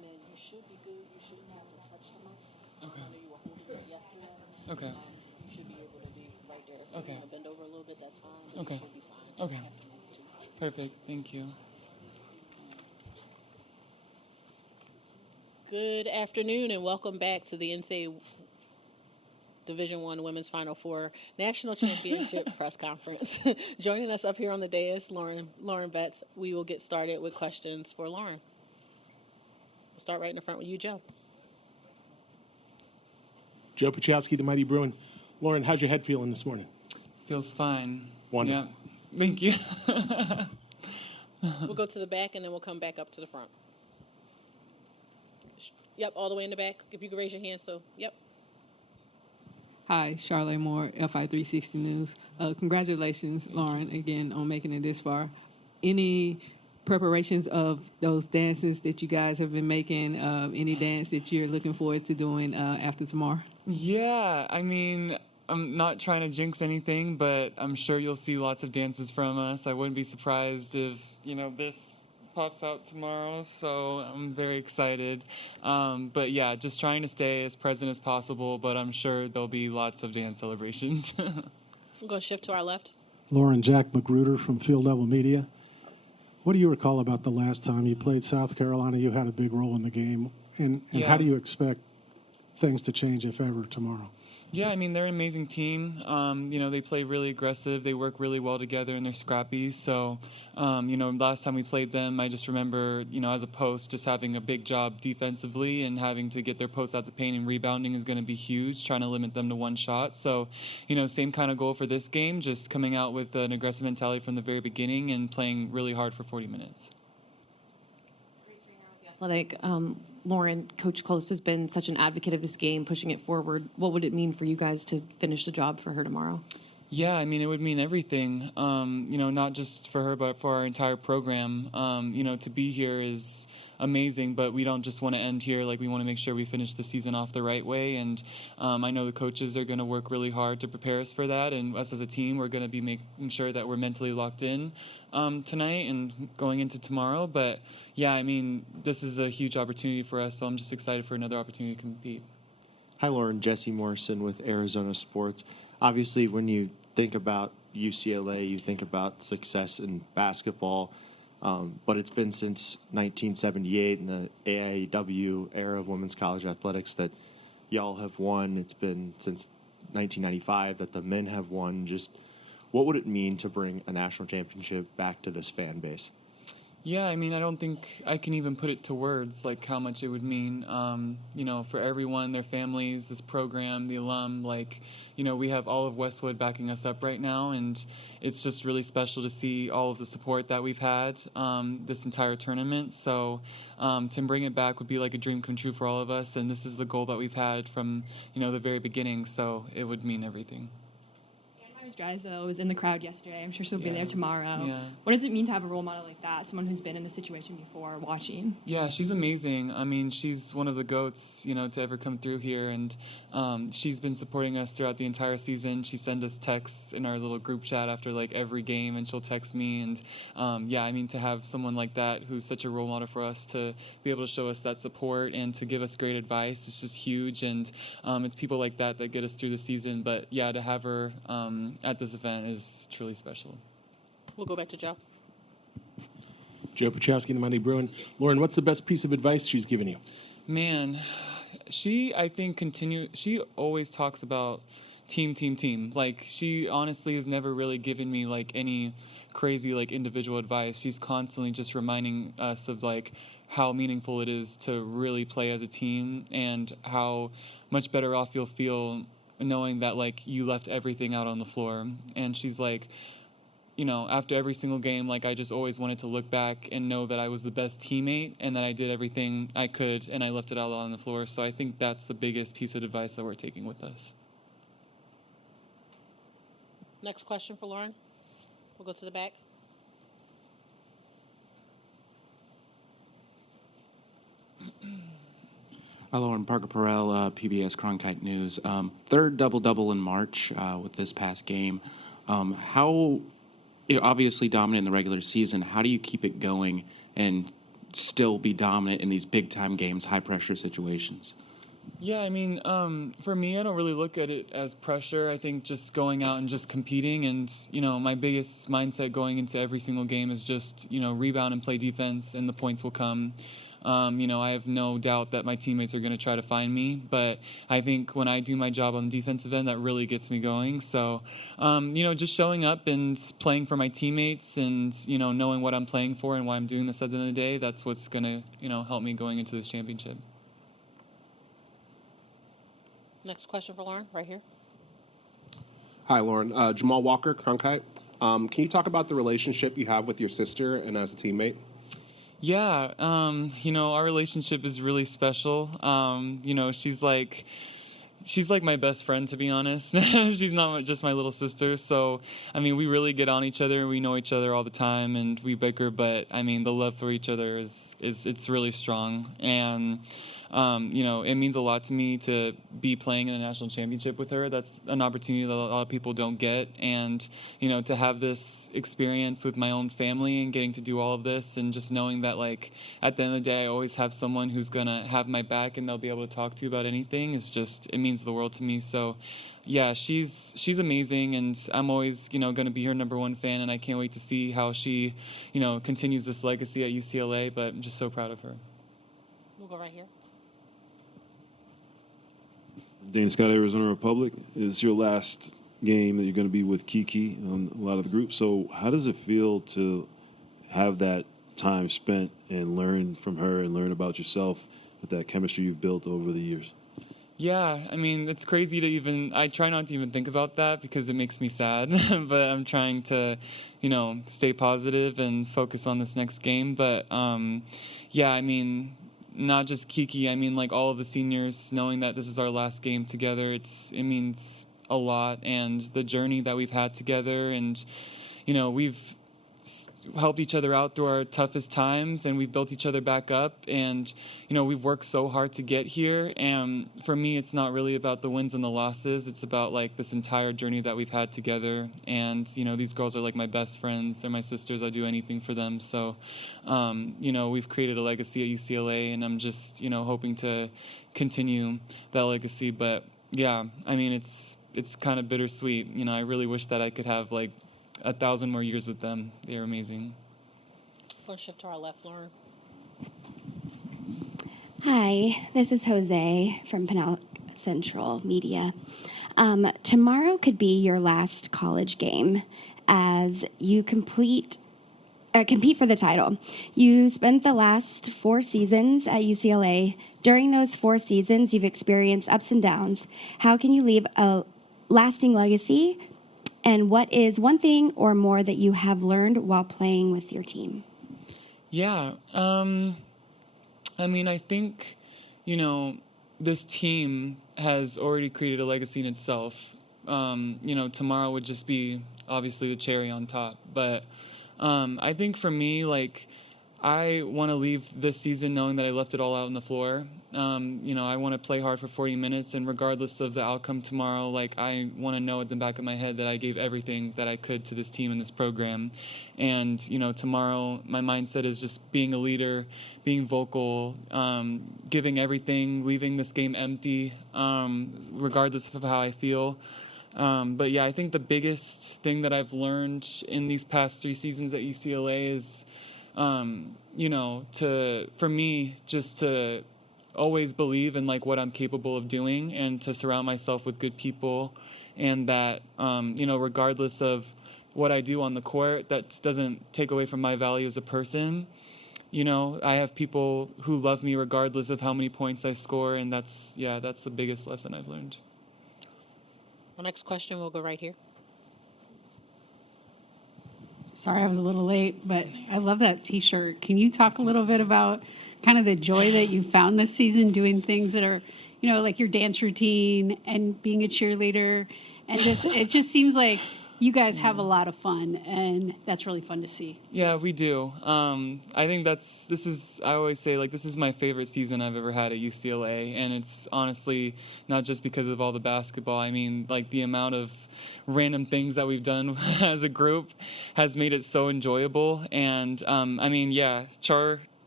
and then you should be good. You shouldn't have to touch the mic. Okay. I know you were holding it yesterday. Okay. You should be able to be right there. If Okay. you want to bend over a little bit, that's fine. But Okay. You should be fine. Okay. Perfect. Thank you. Good afternoon and welcome back to the NCAA Division I Women's Final Four National Championship press conference. Joining us up here on the dais, Lauren Betts. We will get started with questions for Lauren. We'll start right in the front with you, Joe. Joe Pachowski, the Mighty Bruin. Lauren, how's your head feeling this morning? Feels fine. Wonderful. Yeah. Thank you. We'll go to the back and then we'll come back up to the front. Yep, all the way in the back. If you could raise your hand, yep. Hi, Charlotte Moore, FI 360 News. Congratulations, Lauren, again, on making it this far. Any preparations of those dances that you guys have been making, any dance that you're looking forward to doing after tomorrow? Yeah, I mean, I'm not trying to jinx anything, but I'm sure you'll see lots of dances from us. I wouldn't be surprised if, this pops out tomorrow, so I'm very excited. But yeah, just trying to stay as present as possible, but I'm sure there'll be lots of dance celebrations. I'm going to shift to our left. Lauren, Jack Magruder from Field Level Media. What do you recall about the last time you played South Carolina? You had a big role in the game. And Yeah. How do you expect things to change, if ever, tomorrow? Yeah, I mean, they're an amazing team. They play really aggressive. They work really well together, and they're scrappy. So, last time we played them, I just remember, as a post, just having a big job defensively and having to get their posts out the paint, and rebounding is going to be huge, trying to limit them to one shot. So, same kind of goal for this game, just coming out with an aggressive mentality from the very beginning and playing really hard for 40 minutes. Athletic. Lauren, Coach Close has been such an advocate of this game, pushing it forward. What would it mean for you guys to finish the job for her tomorrow? Yeah, I mean, it would mean everything, not just for her, but for our entire program. To be here is amazing, but we don't just want to end here. Like, we want to make sure we finish the season off the right way. And I know the coaches are going to work really hard to prepare us for that. And us as a team, we're going to be making sure that we're mentally locked in tonight and going into tomorrow. But, yeah, I mean, this is a huge opportunity for us, so I'm just excited for another opportunity to compete. Hi, Lauren. Jesse Morrison with Arizona Sports. Obviously, when you think about UCLA, you think about success in basketball, but it's been since 1978 in the AIW era of women's college athletics that y'all have won. It's been since 1995 that the men have won. Just what would it mean to bring a national championship back to this fan base? Yeah, I mean, I don't think I can even put it to words, like how much it would mean, for everyone, their families, this program, the alum, we have all of Westwood backing us up right now, and it's just really special to see all of the support that we've had this entire tournament. So to bring it back would be like a dream come true for all of us, and this is the goal that we've had from, the very beginning, so it would mean everything. Dreizel was in the crowd yesterday. I'm sure she'll be there tomorrow. Yeah. What does it mean to have a role model like that, someone who's been in the situation before watching? Yeah, she's amazing. I mean, she's one of the GOATs, to ever come through here, and she's been supporting us throughout the entire season. She sends us texts in our little group chat after, every game, and she'll text me, and, to have someone like that who's such a role model for us to be able to show us that support and to give us great advice, it's just huge, and it's people like that that get us through the season. But, yeah, to have her at this event is truly special. We'll go back to Joe. Joe Pachowski, the Mighty Bruin. Lauren, what's the best piece of advice she's given you? Man, she always talks about team. She honestly has never really given me any crazy individual advice. She's constantly just reminding us of how meaningful it is to really play as a team and how much better off you'll feel knowing that you left everything out on the floor. And she's after every single game, I just always wanted to look back and know that I was the best teammate and that I did everything I could and I left it all on the floor. So I think that's the biggest piece of advice that we're taking with us. Next question for Lauren. We'll go to the back. Hi, Lauren. Parker Perel, PBS Cronkite News. Third double-double in March with this past game. How, obviously dominant in the regular season, how do you keep it going and still be dominant in these big-time games, high-pressure situations? Yeah, I mean, for me, I don't really look at it as pressure. I think just going out and just competing, and my biggest mindset going into every single game is just rebound and play defense, and the points will come. I have no doubt that my teammates are going to try to find me, but I think when I do my job on the defensive end, that really gets me going. So, just showing up and playing for my teammates, and knowing what I'm playing for and why I'm doing this at the end of the day, that's what's going to help me going into this championship. Next question for Lauren, right here. Hi, Lauren. Jamal Walker, Cronkite. Can you talk about the relationship you have with your sister and as a teammate? Yeah, our relationship is really special. She's like my best friend, to be honest. She's not just my little sister. So, we really get on each other. We know each other all the time, and we bicker. But the love for each other it's really strong. And it means a lot to me to be playing in a national championship with her. That's an opportunity that a lot of people don't get. And, to have this experience with my own family and getting to do all of this, and just knowing that, at the end of the day, I always have someone who's going to have my back and they'll be able to talk to about anything, it means the world to me. So, yeah, she's amazing, and I'm always, going to be her number one fan, and I can't wait to see how she, continues this legacy at UCLA, but I'm just so proud of her. We'll go right here. Dana Scott, Arizona Republic. It's your last game that you're going to be with Kiki on a lot of the group. So how does it feel to have that time spent and learn from her and learn about yourself with that chemistry you've built over the years? Yeah, it's crazy to I try not to even think about that because it makes me sad, but I'm trying to, stay positive and focus on this next game. But, not just Kiki, all of the seniors, knowing that this is our last game together, it means a lot. And the journey that we've had together, and, we've helped each other out through our toughest times, and we've built each other back up, and we've worked so hard to get here. And for me, it's not really about the wins and the losses. It's about this entire journey that we've had together. And these girls are like my best friends. They're my sisters. I do anything for them. So we've created a legacy at UCLA, and I'm just hoping to continue that legacy. But yeah, it's kind of bittersweet. I really wish that I could have 1,000 more years with them. They're amazing. We'll shift to our left, Lauren. Hi, this is Jose from Pinal Central Media. Tomorrow could be your last college game as you compete for the title. You spent the last 4 seasons at UCLA. During those 4 seasons, you've experienced ups and downs. How can you leave a lasting legacy? And what is one thing or more that you have learned while playing with your team? Yeah, I think, this team has already created a legacy in itself. Tomorrow would just be obviously the cherry on top. But I think for me, I want to leave this season knowing that I left it all out on the floor. I want to play hard for 40 minutes, and regardless of the outcome tomorrow, I want to know at the back of my head that I gave everything that I could to this team and this program. And, tomorrow my mindset is just being a leader, being vocal, giving everything, leaving this game empty, regardless of how I feel. But yeah, I think the biggest thing that I've learned in these past 3 seasons at UCLA is, for me, just to always believe in what I'm capable of doing, and to surround myself with good people, and that, regardless of what I do on the court, that doesn't take away from my value as a person. I have people who love me regardless of how many points I score, and that's the biggest lesson I've learned. Our next question will go right here. Sorry, I was a little late, but I love that T-shirt. Can you talk a little bit about kind of the joy that you found this season doing things that are, like your dance routine and being a cheerleader, and it just seems like you guys have a lot of fun, and that's really fun to see. Yeah, we do. I think I always say, this is my favorite season I've ever had at UCLA, and it's honestly not just because of all the basketball. The amount of random things that we've done as a group has made it so enjoyable. And, Char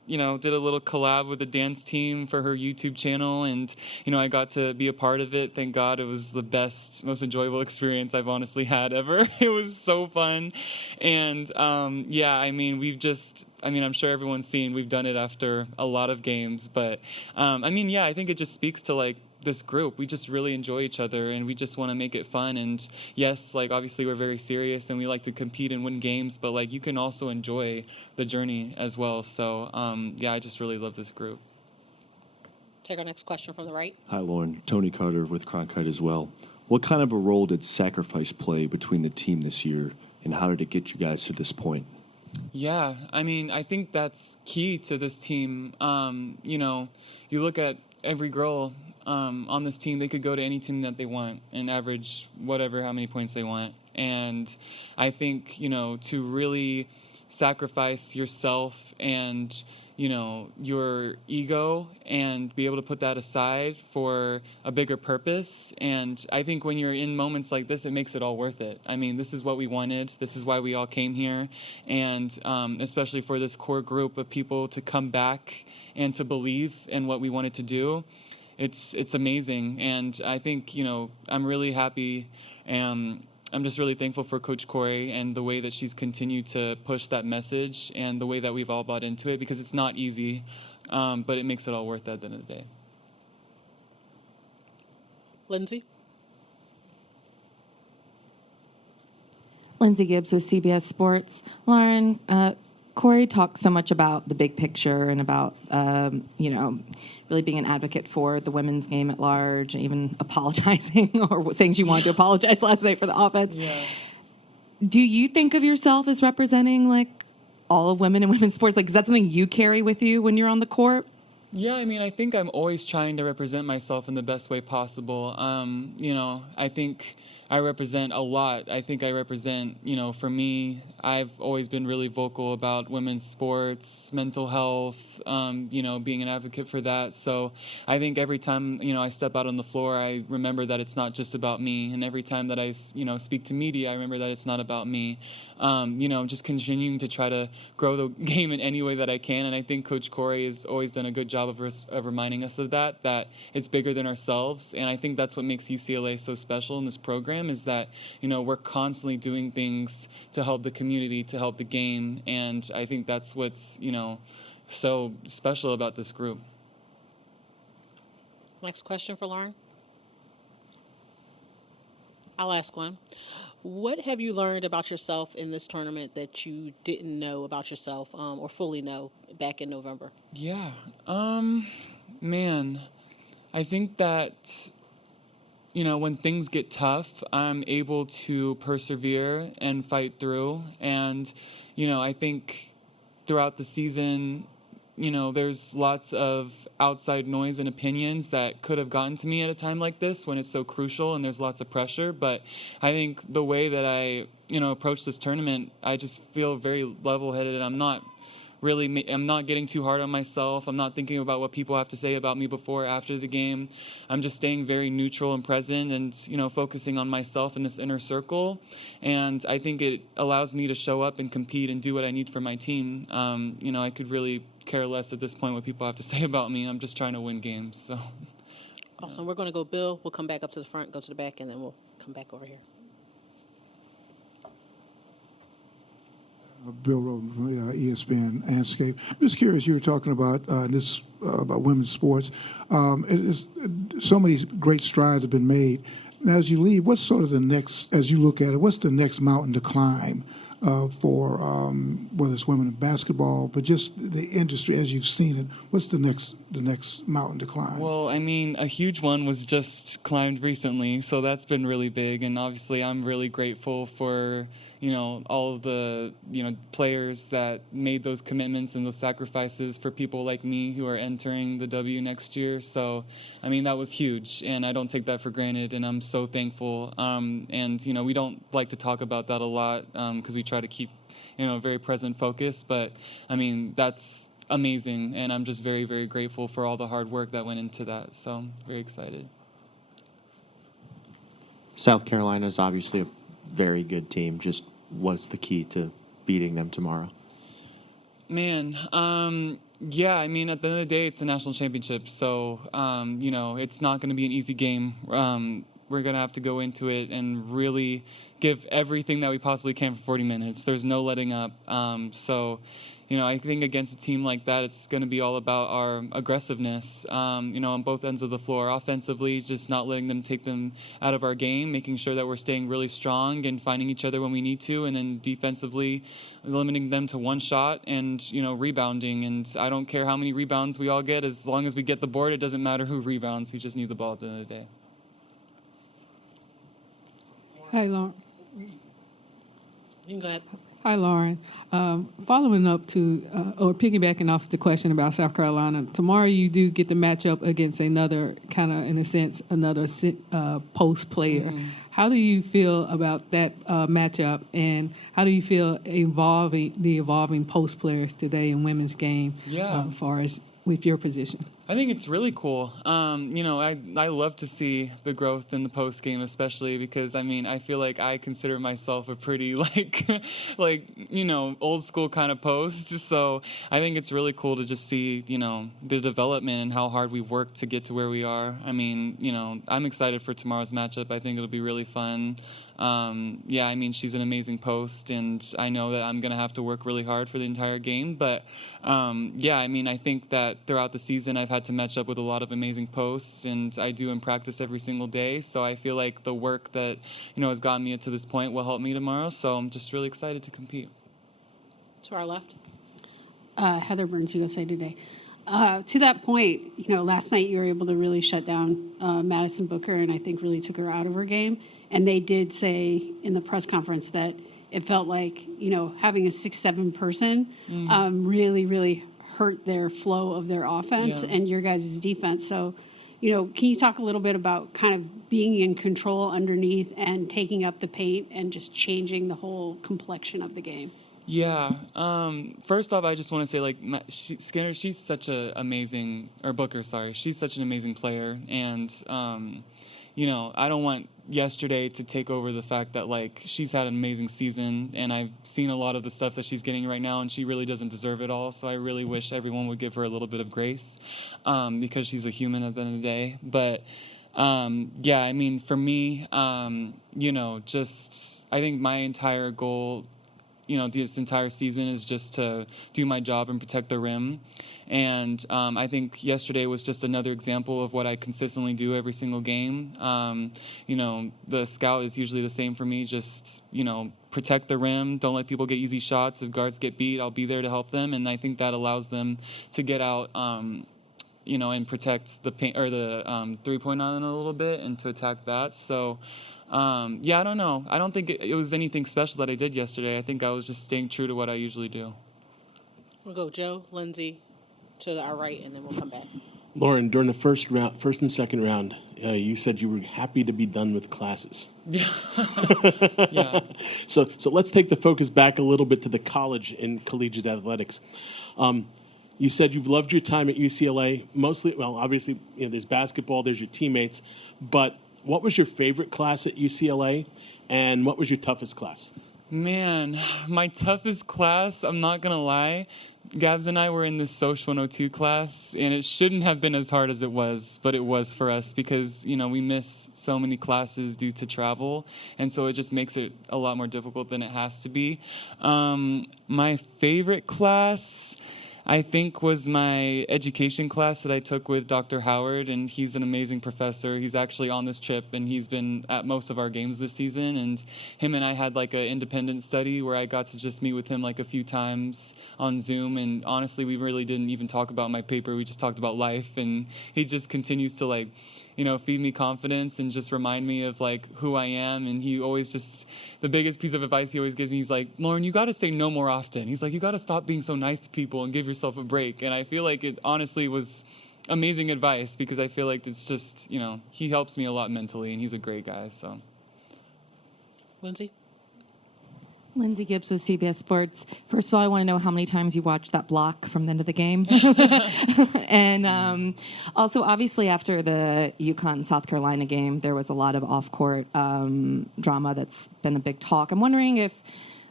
did a little collab with the dance team for her YouTube channel, and I got to be a part of it. Thank God. It was the best, most enjoyable experience I've honestly had ever. It was so fun, and I'm sure everyone's seen, we've done it after a lot of games, but I think it just speaks to like this group. We just really enjoy each other, and we just want to make it fun. And yes, like obviously we're very serious and we like to compete and win games, but like you can also enjoy the journey as well. So I just really love this group. Take our next question from the right. Hi, Lauren. Tony Carter with Cronkite as well. What kind of a role did sacrifice play between the team this year, and how did it get you guys to this point? Yeah, I think that's key to this team. You look at every girl on this team, they could go to any team that they want and average how many points they want. And I think, to really sacrifice yourself and, your ego and be able to put that aside for a bigger purpose. And I think when you're in moments like this, it makes it all worth it. This is what we wanted. This is why we all came here. And especially for this core group of people to come back and to believe in what we wanted to do, it's amazing. And I think, I'm really happy, and I'm just really thankful for Coach Corey and the way that she's continued to push that message and the way that we've all bought into it, because it's not easy, but it makes it all worth it at the end of the day. Lindsay? Lindsay Gibbs with CBS Sports. Lauren, Corey talks so much about the big picture and about, really being an advocate for the women's game at large, and even apologizing or saying she wanted to apologize last night for the offense. Yeah. Do you think of yourself as representing, like, all of women in women's sports? Like, is that something you carry with you when you're on the court? Yeah, I think I'm always trying to represent myself in the best way possible. I think I represent a lot. I think I represent, for me, I've always been really vocal about women's sports, mental health, being an advocate for that. So I think every time, I step out on the floor, I remember that it's not just about me. And every time that I, speak to media, I remember that it's not about me. Just continuing to try to grow the game in any way that I can. And I think Coach Corey has always done a good job of reminding us of that it's bigger than ourselves. And I think that's what makes UCLA so special in this program, is that, we're constantly doing things to help the community, to help the game. And I think that's what's, so special about this group. Next question for Lauren. I'll ask one. What have you learned about yourself in this tournament that you didn't know about yourself or fully know back in November? Yeah. I think that, when things get tough, I'm able to persevere and fight through. And, I think throughout the season, there's lots of outside noise and opinions that could have gotten to me at a time like this when it's so crucial and there's lots of pressure. But I think the way that I, approach this tournament, I just feel very level-headed, and I'm not getting too hard on myself. I'm not thinking about what people have to say about me before or after the game. I'm just staying very neutral and present and, focusing on myself in this inner circle. And I think it allows me to show up and compete and do what I need for my team. I could really care less at this point what people have to say about me. I'm just trying to win games. So. Awesome. We're going to go Bill. We'll come back up to the front, go to the back, and then we'll come back over here. Bill Roden from ESPN Anscape. I'm just curious, you were talking about about women's sports. So many great strides have been made. Now, as you leave, what's sort of the next, as you look at it, what's the next mountain to climb for whether it's women in basketball, but just the industry as you've seen it? What's the next mountain to climb? Well, a huge one was just climbed recently, so that's been really big. And obviously, I'm really grateful for all of the players that made those commitments and those sacrifices for people like me who are entering the W next year. So, that was huge, and I don't take that for granted, and I'm so thankful. And we don't like to talk about that a lot because we try to keep very present focus. But that's amazing, and I'm just very, very grateful for all the hard work that went into that. So I'm very excited. South Carolina is obviously a very good team. Just what's the key to beating them tomorrow? Yeah, I mean, at the end of the day, it's the national championship, so it's not going to be an easy game. We're going to have to go into it and really give everything that we possibly can for 40 minutes. There's no letting up. I think against a team like that, it's going to be all about our aggressiveness, on both ends of the floor. Offensively, just not letting them take them out of our game, making sure that we're staying really strong and finding each other when we need to, and then defensively limiting them to one shot and, rebounding. And I don't care how many rebounds we all get. As long as we get the board, it doesn't matter who rebounds. You just need the ball at the end of the day. Hi, Lauren. You can go ahead. Hi, Lauren. Following up to, or piggybacking off the question about South Carolina, tomorrow you do get the matchup against another kind of, in a sense, another post player. Mm-hmm. How do you feel about that matchup, and how do you feel the evolving post players today in women's game as far as with your position? I think it's really cool. I love to see the growth in the post game, especially because I feel like I consider myself a pretty old school kind of post. So I think it's really cool to just see the development and how hard we worked to get to where we are. I'm excited for tomorrow's matchup. I think it'll be really fun. She's an amazing post, and I know that I'm going to have to work really hard for the entire game. But, I think that throughout the season, I've had to match up with a lot of amazing posts, and I do in practice every single day. So I feel like the work that, has gotten me to this point will help me tomorrow. So I'm just really excited to compete. To our left. Heather Burns, USA Today. To that point, last night you were able to really shut down Madison Booker, and I think really took her out of her game. And they did say in the press conference that it felt like, having a 6'7" person really, really hurt their flow of their offense and your guys' defense. So, can you talk a little bit about kind of being in control underneath and taking up the paint and just changing the whole complexion of the game? Yeah. First off, I just want to say, Skinner, she's such she's such an amazing player. And, I don't want yesterday to take over the fact that, she's had an amazing season, and I've seen a lot of the stuff that she's getting right now, and she really doesn't deserve it all. So I really wish everyone would give her a little bit of grace, because she's a human at the end of the day. But, for me, I think my entire goal this entire season is just to do my job and protect the rim. And I think yesterday was just another example of what I consistently do every single game. The scout is usually the same for me, just, protect the rim, don't let people get easy shots. If guards get beat, I'll be there to help them. And I think that allows them to get out, and protect the paint or the three-point island a little bit and to attack that. So, I don't know. I don't think it was anything special that I did yesterday. I think I was just staying true to what I usually do. We'll go Joe, Lindsay, to our right, and then we'll come back. Lauren, during the first and second round, you said you were happy to be done with classes. Yeah. Yeah. So let's take the focus back a little bit to the college and collegiate athletics. You said you've loved your time at UCLA. Mostly, well, obviously, there's basketball, there's your teammates, but what was your favorite class at UCLA, and what was your toughest class? Man, my toughest class, I'm not going to lie, Gabs and I were in this Social 102 class, and it shouldn't have been as hard as it was, but it was for us because, we miss so many classes due to travel, and so it just makes it a lot more difficult than it has to be. My favorite class, I think, was my education class that I took with Dr. Howard, and he's an amazing professor. He's actually on this trip, and he's been at most of our games this season, and him and I had an independent study where I got to just meet with him a few times on Zoom, and honestly, we really didn't even talk about my paper. We just talked about life, and he just continues to feed me confidence and just remind me of who I am. And he always the biggest piece of advice he always gives me, he's like, Lauren, you got to say no more often. He's like, you got to stop being so nice to people and give yourself a break. And I feel like it honestly was amazing advice because I feel like it's just, he helps me a lot mentally, and he's a great guy. So, Lindsay? Lindsay Gibbs with CBS Sports. First of all, I want to know how many times you watched that block from the end of the game. And also, obviously, after the UConn-South Carolina game, there was a lot of off-court drama that's been a big talk. I'm wondering if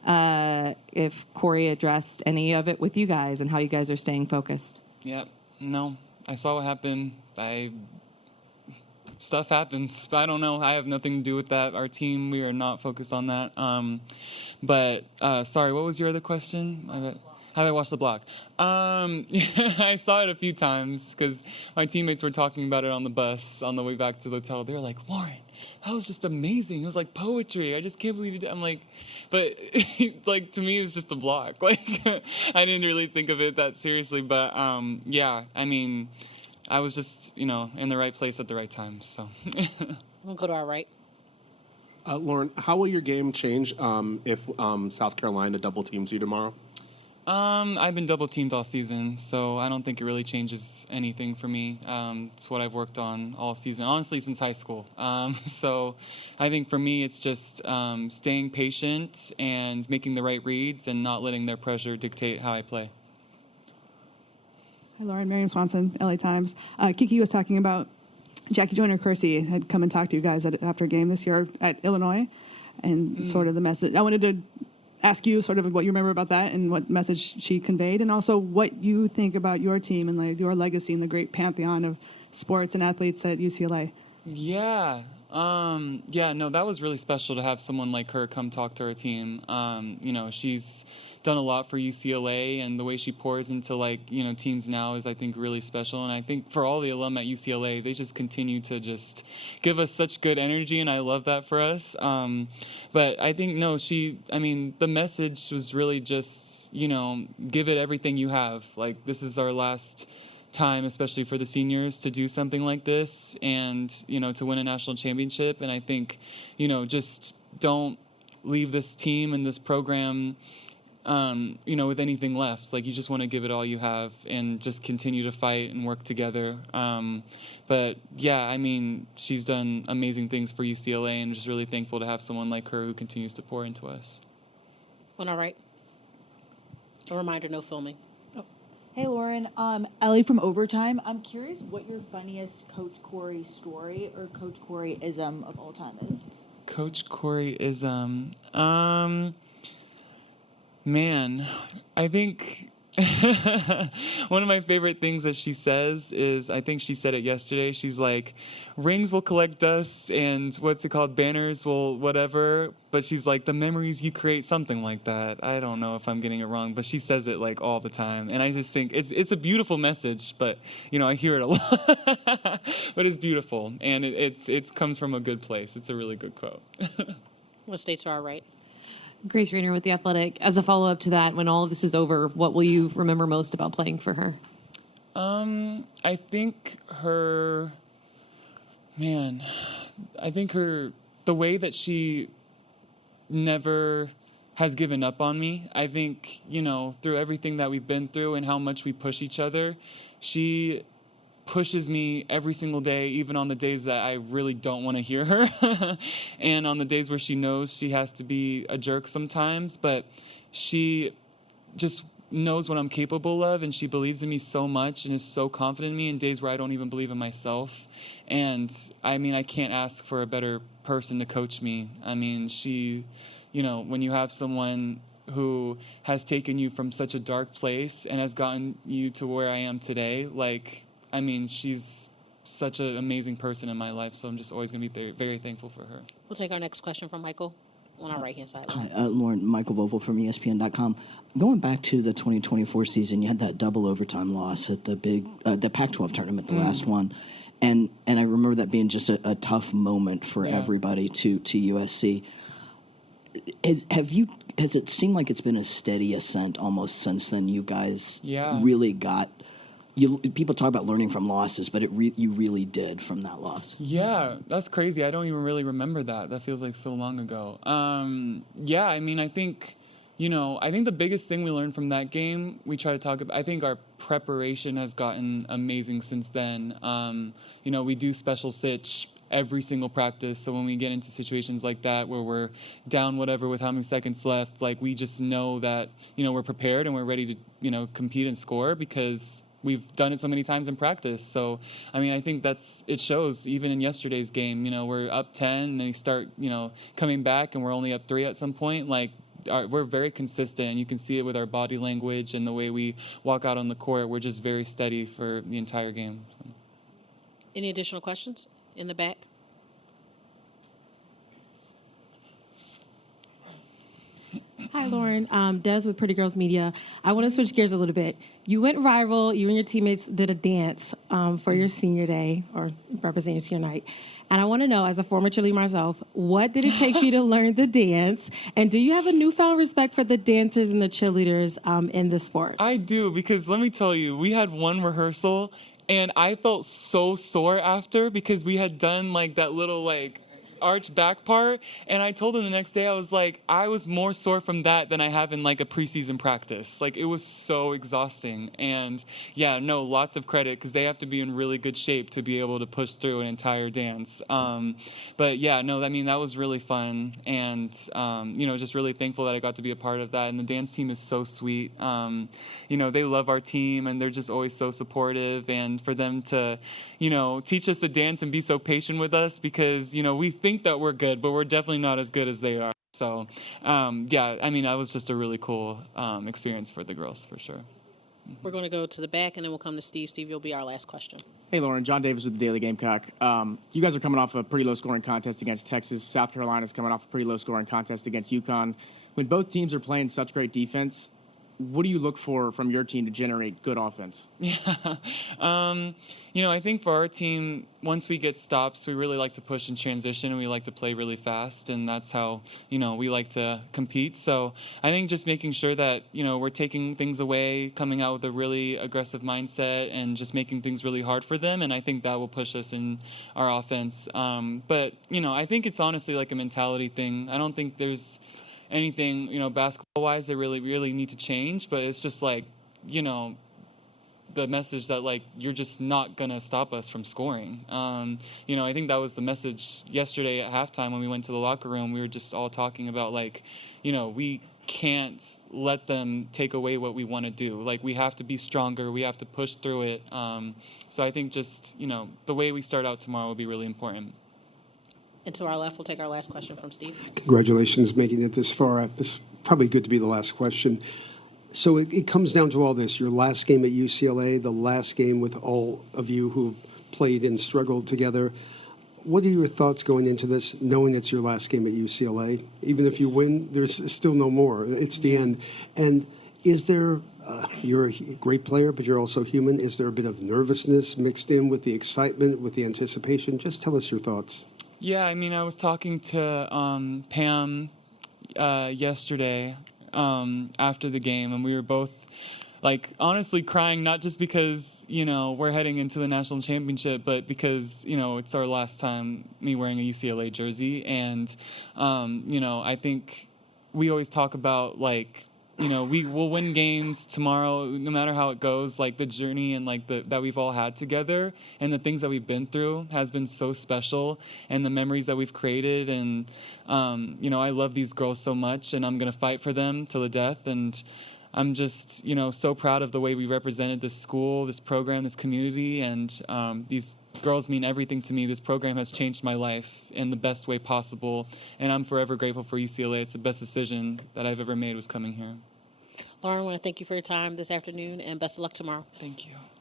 if Corey addressed any of it with you guys and how you guys are staying focused. Yeah, no, I saw what happened. Stuff happens. I don't know. I have nothing to do with that. Our team, we are not focused on that. Sorry, what was your other question? Have I watched the block? I saw it a few times because my teammates were talking about it on the bus on the way back to the hotel. They were like, Lauren, that was just amazing. It was like poetry. I just can't believe you did. I'm like, but like to me, it's just a block. Like I didn't really think of it that seriously. But yeah, I mean, I was just, in the right place at the right time. So We'll go to our right. Lauren, how will your game change if South Carolina double teams you tomorrow? I've been double teamed all season, so I don't think it really changes anything for me. It's what I've worked on all season, honestly, since high school. So I think for me, it's just staying patient and making the right reads and not letting their pressure dictate how I play. Hi, Lauren. Miriam Swanson, LA Times. Kiki was talking about Jackie Joyner-Kersee had come and talked to you guys after a game this year at Illinois, and sort of the message. I wanted to ask you sort of what you remember about that and what message she conveyed, and also what you think about your team and like your legacy in the great pantheon of sports and athletes at UCLA. Yeah. No, that was really special to have someone like her come talk to her team. She's done a lot for UCLA, and the way she pours into teams now is, I think, really special. And I think for all the alum at UCLA, they just continue to just give us such good energy, and I love that for us. But I think, the message was really just, give it everything you have. Like, this is our last time, especially for the seniors, to do something like this and, to win a national championship. And I think, just don't leave this team and this program, with anything left. Like, you just want to give it all you have and just continue to fight and work together. But yeah, she's done amazing things for UCLA, and I'm just really thankful to have someone like her who continues to pour into us. On our right. A reminder, no filming. Hey, Lauren. Ellie from Overtime. I'm curious what your funniest Coach Corey story or Coach Corey-ism of all time is. Coach Corey-ism. Man, I think one of my favorite things that she says is, I think she said it yesterday, she's like, rings will collect dust and banners will whatever, but she's like, the memories you create, something like that. I don't know if I'm getting it wrong, but she says it like all the time, and I just think it's a beautiful message, but I hear it a lot. But it's beautiful, and it comes from a good place. It's a really good quote. We'll stay to our right. Grace Rayner with The Athletic. As a follow-up to that, when all of this is over, what will you remember most about playing for her? I think the way that she never has given up on me. I think, through everything that we've been through and how much we push each other, she pushes me every single day, even on the days that I really don't want to hear her. And on the days where she knows she has to be a jerk sometimes, but she just knows what I'm capable of, and she believes in me so much and is so confident in me in days where I don't even believe in myself. And I can't ask for a better person to coach me. She, when you have someone who has taken you from such a dark place and has gotten you to where I am today, she's such an amazing person in my life, so I'm just always going to be very, very thankful for her. We'll take our next question from Michael on our right-hand side. Hi, Lauren. Michael Vopel from ESPN.com. Going back to the 2024 season, you had that double overtime loss at the Pac-12 tournament, the last one, and I remember that being just a tough moment for everybody to USC. Has it seemed like it's been a steady ascent almost since then? You guys really got. People talk about learning from losses, but you really did from that loss. Yeah, that's crazy. I don't even really remember that. That feels like so long ago. I think, I think the biggest thing we learned from that game, we try to talk about, I think our preparation has gotten amazing since then. We do special sitch every single practice. So when we get into situations like that where we're down whatever with how many seconds left, we just know that, we're prepared and we're ready to, compete and score because we've done it so many times in practice. So, I think it shows even in yesterday's game, we're up 10 and they start, coming back and we're only up 3 at some point. we're very consistent, and you can see it with our body language and the way we walk out on the court. We're just very steady for the entire game. Any additional questions in the back? Hi, Lauren. Des with Pretty Girls Media. I want to switch gears a little bit. You went viral. You and your teammates did a dance for your senior day, or representing your senior night. And I want to know, as a former cheerleader myself, what did it take for you to learn the dance? And do you have a newfound respect for the dancers and the cheerleaders in the sport? I do, because let me tell you, we had one rehearsal, and I felt so sore after because we had done like that little like arch back part, and I told him the next day, I was like, I was more sore from that than I have in like a preseason practice. Like, it was so exhausting. And yeah, no, lots of credit, because they have to be in really good shape to be able to push through an entire dance. But yeah, no, I mean, that was really fun, and you know, just really thankful that I got to be a part of that. And the dance team is so sweet. You know, they love our team, and they're just always so supportive. And for them to, you know, teach us to dance and be so patient with us, because, you know, we think that we're good, but we're definitely not as good as they are. So, yeah, I mean, that was just a really cool experience for the girls, for sure. We're going to go to the back, and then we'll come to Steve. Steve, you'll be our last question. Hey, Lauren. John Davis with the Daily Gamecock. You guys are coming off a pretty low-scoring contest against Texas. South Carolina's coming off a pretty low-scoring contest against UConn. When both teams are playing such great defense, what do you look for from your team to generate good offense? Yeah, you know, I think for our team, once we get stops, we really like to push in transition, and we like to play really fast, and that's how, you know, we like to compete. So I think just making sure that, you know, we're taking things away, coming out with a really aggressive mindset, and just making things really hard for them, and I think that will push us in our offense. But, you know, I think it's honestly like a mentality thing. I don't think there's anything, you know, basketball-wise that really need to change, but it's just like, you know, the message that, like, you're just not going to stop us from scoring. You know, I think that was the message yesterday at halftime when we went to the locker room. We were just all talking about, like, you know, we can't let them take away what we want to do. Like, we have to be stronger. We have to push through it. So I think just, you know, the way we start out tomorrow will be really important. And to our left, we'll take our last question from Steve. Congratulations making it this far. It's probably good to be the last question. So it comes down to all this. Your last game at UCLA, the last game with all of you who played and struggled together. What are your thoughts going into this, knowing it's your last game at UCLA? Even if you win, there's still no more. It's the end. And is there, you're a great player, but you're also human. Is there a bit of nervousness mixed in with the excitement, with the anticipation? Just tell us your thoughts. Yeah, I mean, I was talking to Pam yesterday after the game, and we were both, like, honestly crying, not just because, you know, we're heading into the national championship, but because, you know, it's our last time me wearing a UCLA jersey. And, you know, I think we always talk about, like, you know, we will win games tomorrow, no matter how it goes. Like, the journey and like that we've all had together, and the things that we've been through has been so special, and the memories that we've created. And you know, I love these girls so much, and I'm gonna fight for them till the death. And I'm just, you know, so proud of the way we represented this school, this program, this community, and these girls mean everything to me. This program has changed my life in the best way possible, and I'm forever grateful for UCLA. It's the best decision that I've ever made, was coming here. Lauren, I want to thank you for your time this afternoon, and best of luck tomorrow. Thank you.